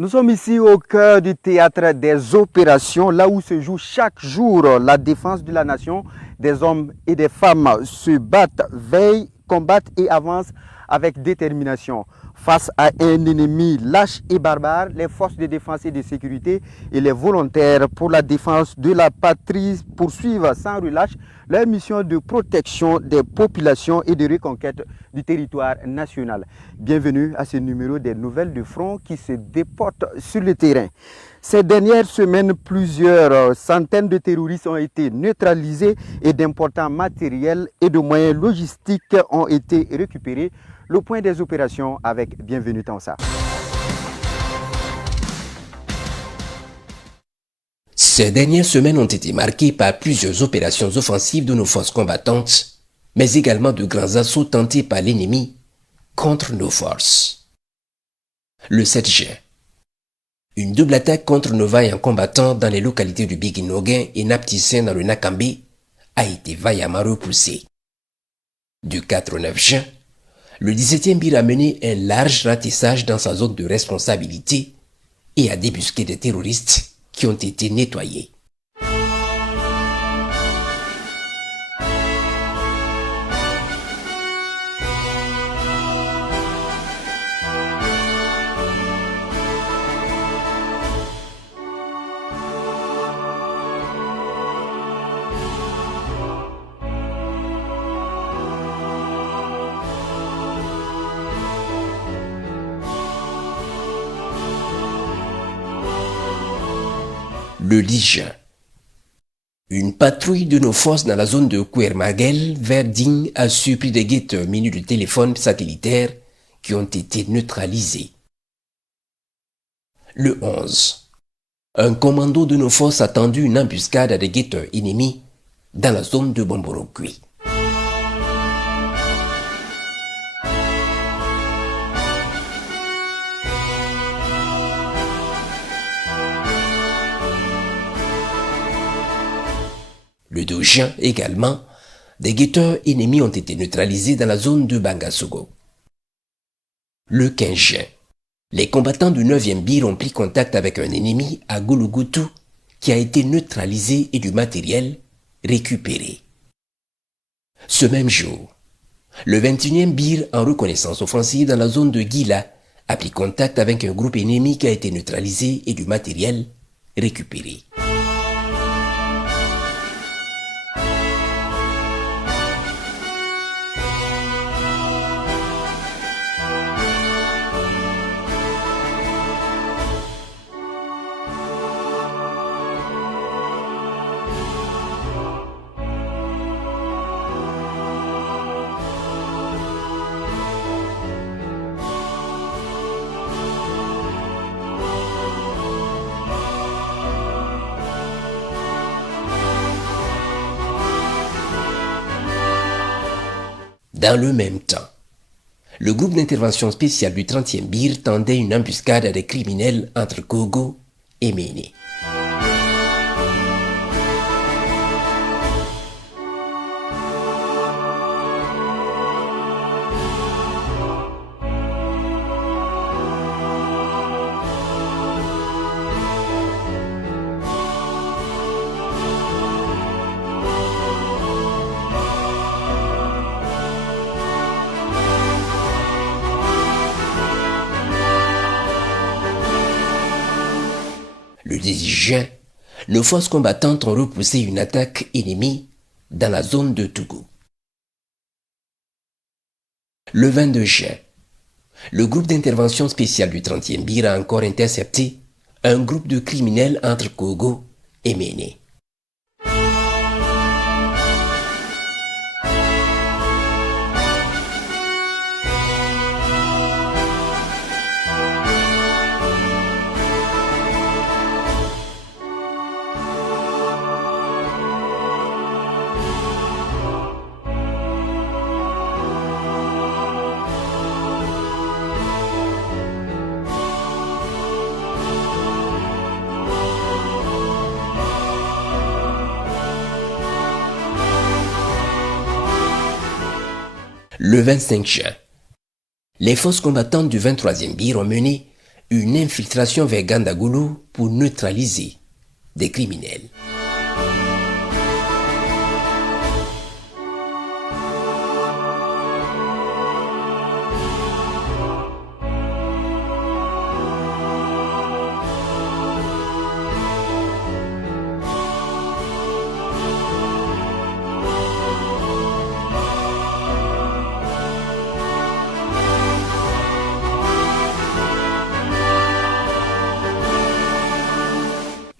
Nous sommes ici au cœur du théâtre des opérations, là où se joue chaque jour la défense de la nation. Des hommes et des femmes se battent, veillent, combattent et avancent avec détermination. Face à un ennemi lâche et barbare, les forces de défense et de sécurité et les volontaires pour la défense de la patrie poursuivent sans relâche leur mission de protection des populations et de reconquête du territoire national. Bienvenue à ce numéro des Nouvelles de Front qui se déportent sur le terrain. Ces dernières semaines, plusieurs centaines de terroristes ont été neutralisés et d'importants matériels et de moyens logistiques ont été récupérés. Le point des opérations avec Bienvenue Tansa. Ces dernières semaines ont été marquées par plusieurs opérations offensives de nos forces combattantes, mais également de grands assauts tentés par l'ennemi contre nos forces. Le 7 juin, une double attaque contre nos vaillants combattants dans les localités du Biguinoguin et Naptissin dans le Nakambe a été vaillamment repoussée. Du 4 au 9 juin, le 17e BIR a mené un large ratissage dans sa zone de responsabilité et a débusqué des terroristes qui ont été nettoyés. Le 10 juin, une patrouille de nos forces dans la zone de Kouermagel vers Digne a surpris des guetteurs munis de téléphones satellitaires qui ont été neutralisés. Le 11, un commando de nos forces a tendu une embuscade à des guetteurs ennemis dans la zone de Bomborokui. Le 12 juin également, des guetteurs ennemis ont été neutralisés dans la zone de Bangasogo. Le 15 juin, les combattants du 9e BIR ont pris contact avec un ennemi à Gulugutu qui a été neutralisé et du matériel récupéré. Ce même jour, le 21e BIR en reconnaissance offensive dans la zone de Gila a pris contact avec un groupe ennemi qui a été neutralisé et du matériel récupéré. Dans le même temps, le groupe d'intervention spéciale du 30e BIR tendait une embuscade à des criminels entre Kogo et Méné. Le 18 juin, nos forces combattantes ont repoussé une attaque ennemie dans la zone de Tougou. Le 22 juin, le groupe d'intervention spéciale du 30e BIR a encore intercepté un groupe de criminels entre Kogo et Méné. Le 25 juin, les forces combattantes du 23e BIR ont mené une infiltration vers Gandagolo pour neutraliser des criminels.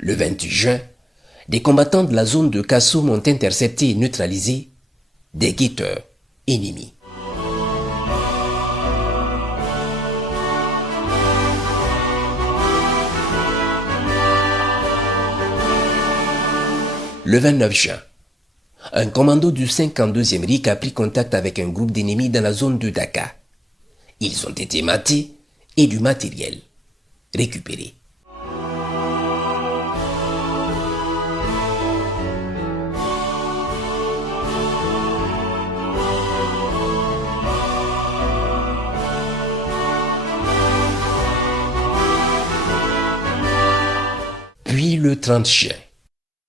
Le 28 juin, des combattants de la zone de Kassoum ont intercepté et neutralisé des guetteurs ennemis. Le 29 juin, un commando du 52e RIC a pris contact avec un groupe d'ennemis dans la zone de Dakar. Ils ont été matés et du matériel récupéré. Puis le 30 juin,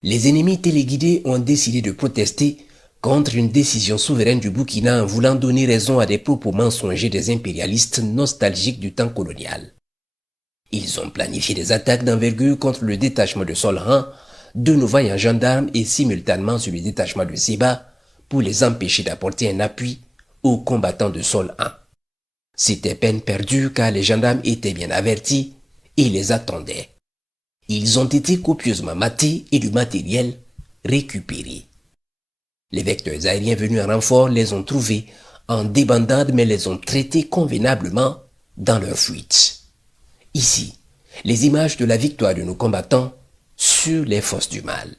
les ennemis téléguidés ont décidé de protester contre une décision souveraine du Burkina en voulant donner raison à des propos mensongers des impérialistes nostalgiques du temps colonial. Ils ont planifié des attaques d'envergure contre le détachement de Solhan, de nos vaillants gendarmes et simultanément sur le détachement de Seba pour les empêcher d'apporter un appui aux combattants de Solhan. C'était peine perdue car les gendarmes étaient bien avertis et les attendaient. Ils ont été copieusement matés et du matériel récupéré. Les vecteurs aériens venus en renfort les ont trouvés en débandade mais les ont traités convenablement dans leur fuite. Ici, les images de la victoire de nos combattants sur les forces du mal.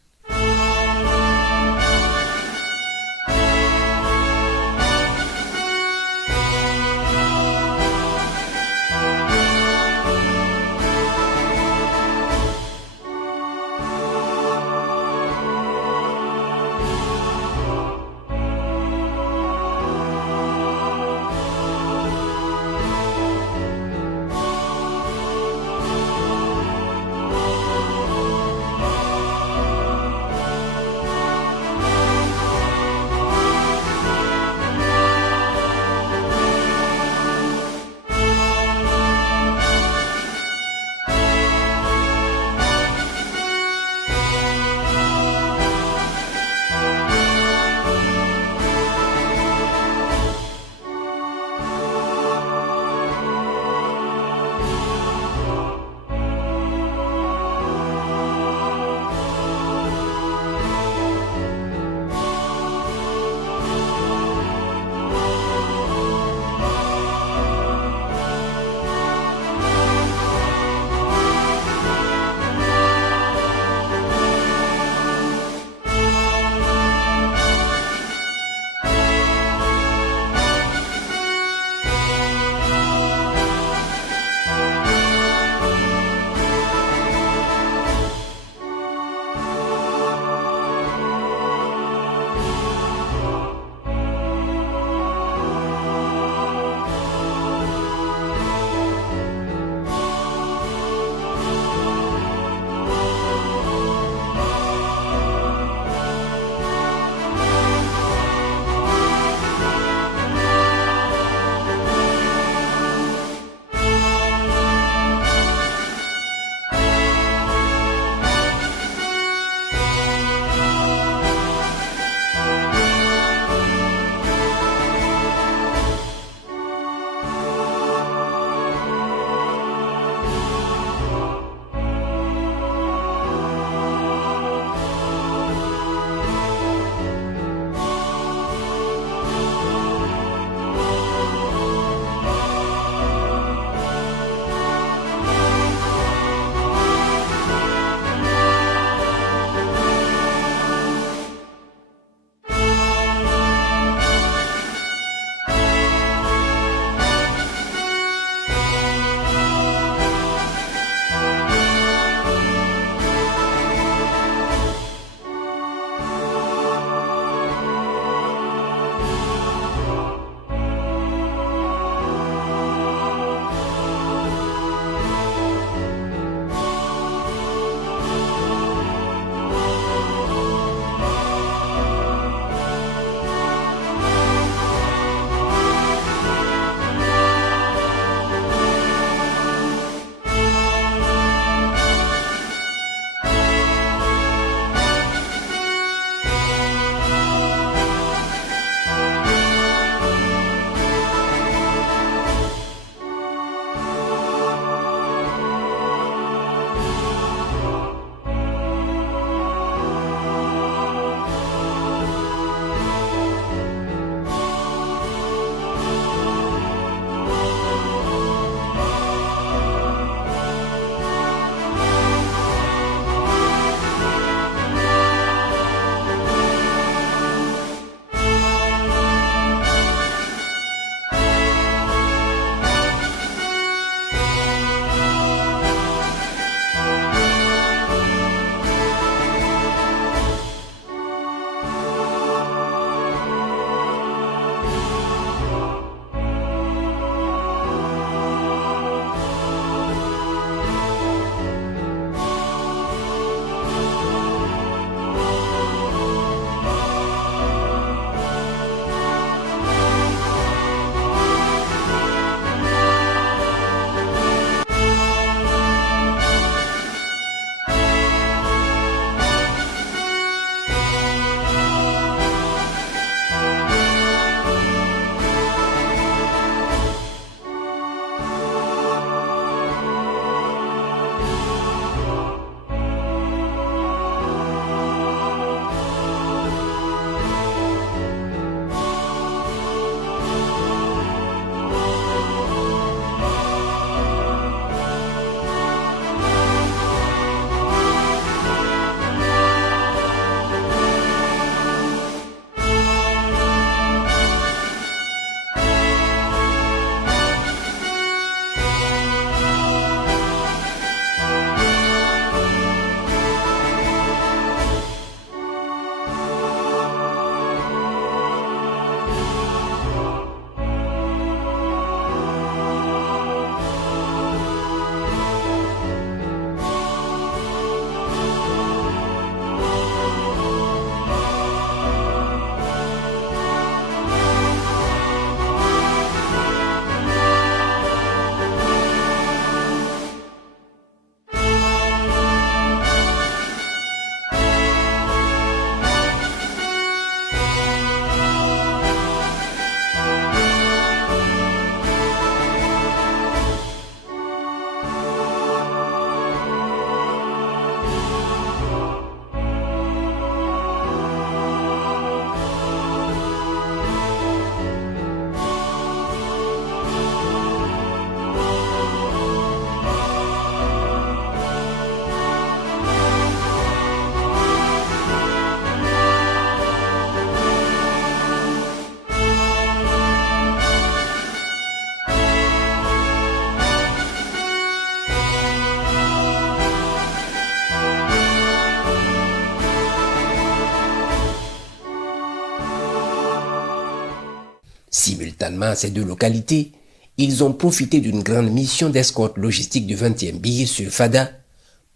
Simultanément à ces deux localités, ils ont profité d'une grande mission d'escorte logistique du 20e BI sur Fada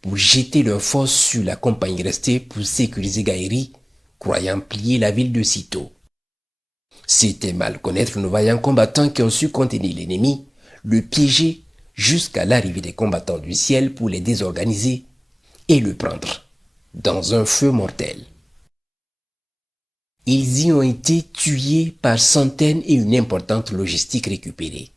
pour jeter leurs forces sur la compagnie restée pour sécuriser Gaïri, croyant plier la ville de sitôt. C'était mal connaître nos vaillants combattants qui ont su contenir l'ennemi, le piéger jusqu'à l'arrivée des combattants du ciel pour les désorganiser et le prendre dans un feu mortel. Ils y ont été tués par centaines et une importante logistique récupérée.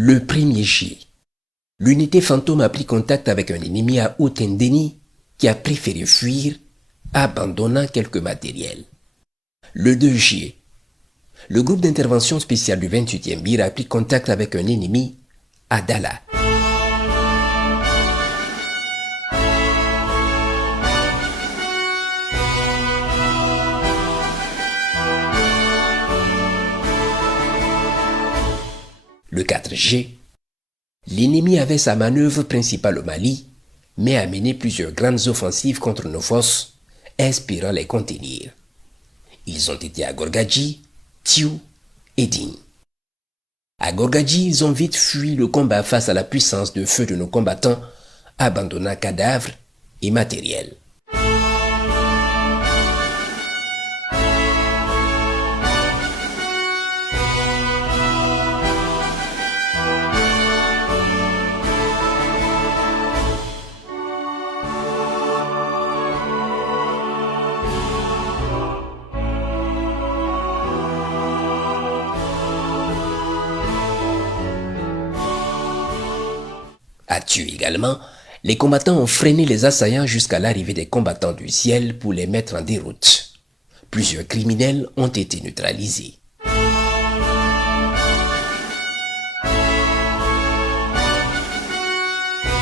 Le 1er juillet, l'unité fantôme a pris contact avec un ennemi à Otendeni qui a préféré fuir, abandonnant quelques matériels. Le 2 juillet, le groupe d'intervention spéciale du 28e BIR a pris contact avec un ennemi à Dala. Le 4 juillet, l'ennemi avait sa manœuvre principale au Mali, mais a mené plusieurs grandes offensives contre nos forces, espérant les contenir. Ils ont été à Gorgadji, Tiou et Digne. À Gorgadji, ils ont vite fui le combat face à la puissance de feu de nos combattants, abandonnant cadavres et matériel. À Tué également, les combattants ont freiné les assaillants jusqu'à l'arrivée des combattants du ciel pour les mettre en déroute. Plusieurs criminels ont été neutralisés.